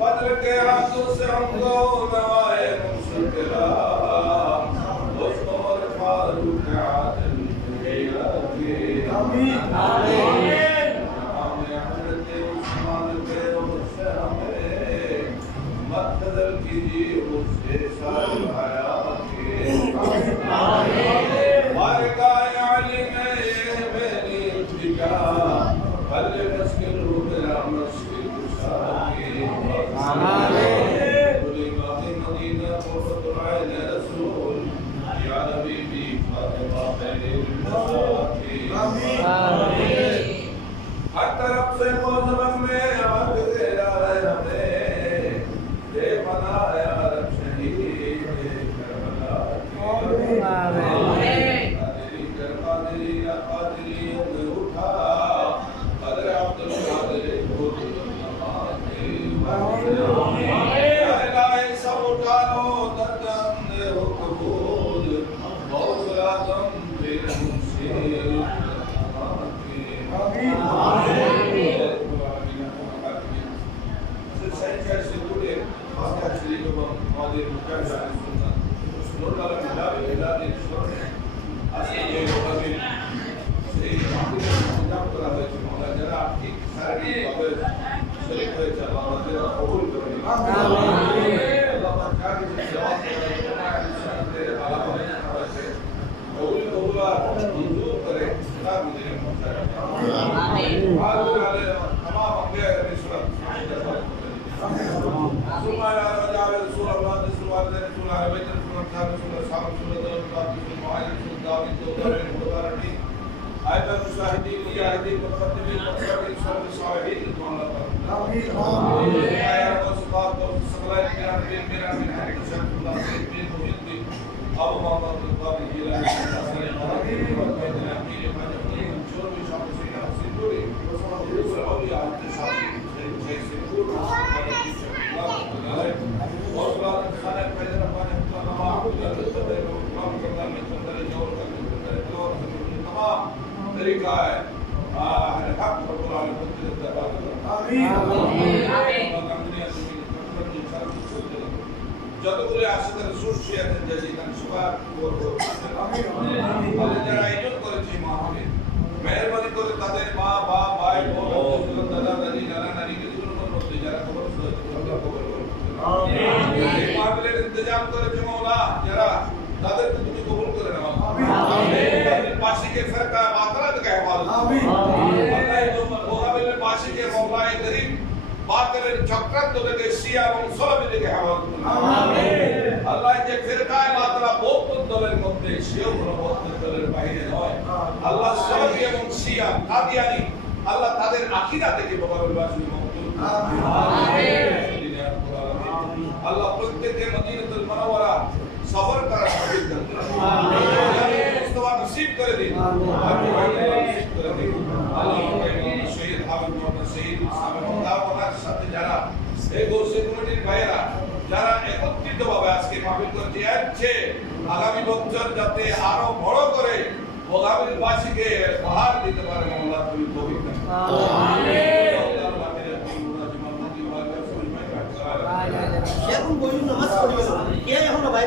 फजल के हाथों से हमको नवाए मुश्किला उस उमर फारूक आदिल के आमीन आमीन हमें हजरत उस्मान के उससे हमें मदद कीजिए उससे सारी हयात के आमीन बारकाए आली में मेरी इल्तिजा भले मुश्किल हो मेरा मुश्किल कुशाके आमीन बोले बातें मदीना क़ुर्रतुल रसूल या नबी भी फातिमा खैरुल के आमीन हर तरफ से मौजूद में आग तेरा है हमें दे बनाया रब शहीद करबला आमीन कादिरी या कादिरी में उठा कदर अब्दुल कादिर को नमाज़े आमीन सब उठा लो दर्जन दे हो कबूल हौसला दम फिर मुझसे आमीन तरीका है যতগুলো আশিকের রসূল শিয়াতেন জাজিদান সবার করব আমিন যারা ইজন করেছে মাহফিল মেহেরবানি করে তাদের মা বাপ ভাই বোন দাদা দাদি নানা নানিকে জীবনের মধ্যে যারা কবর হয়েছে আল্লাহ কবর করুন আমিন এই মাহফিলের ইন্তজাম করেছে মাওলা যারা তাদেরকে তুমি কবুল করে নাও আমিন পাশে के फरका बातरात का हवाला आमीन अल्लाह जो मोहबिल पाशी के मौलाए गरीब बातिल चक्रत के शिया এবং সলবিতে के हवाला आमीन আল্লাহ যে ফিরকা বাতরা বহুত দলের মধ্যে শিয়া বহুত দলের বাইরে নয় আল্লাহ সলবি এবং শিয়া কাদিয়ানি আল্লাহ তাদের আকীদা থেকে মোহবিল বাসী মুক্ত আমিন আমিন আল্লাহ প্রত্যেককে মদিনাতুল মুনাওয়ারা সফর করার তৌফিক দান আমিন मुस्तफा नसीब कर दे नसीब कर दे আল্লাহ শহীদ হাবিব মোহাম্মদ শহীদ সাহেব মোহাম্মদের সাথে যারা এই গোসে কমিটির ভাইরা যারা একত্রিতভাবে আজকে মাহফিল করছে আছে আগামী বছর যাতে আরো বড় করে মোগাবিল বাসীকে উপহার দিতে পারে আল্লাহ তুমি তৌফিক দান আমিন আল্লাহ আমাদের মুরাদ ইমাম নবী ওয়া রাসূল ভাই এখন বলুন নামাজ পড়িবেন কে এখন ভাই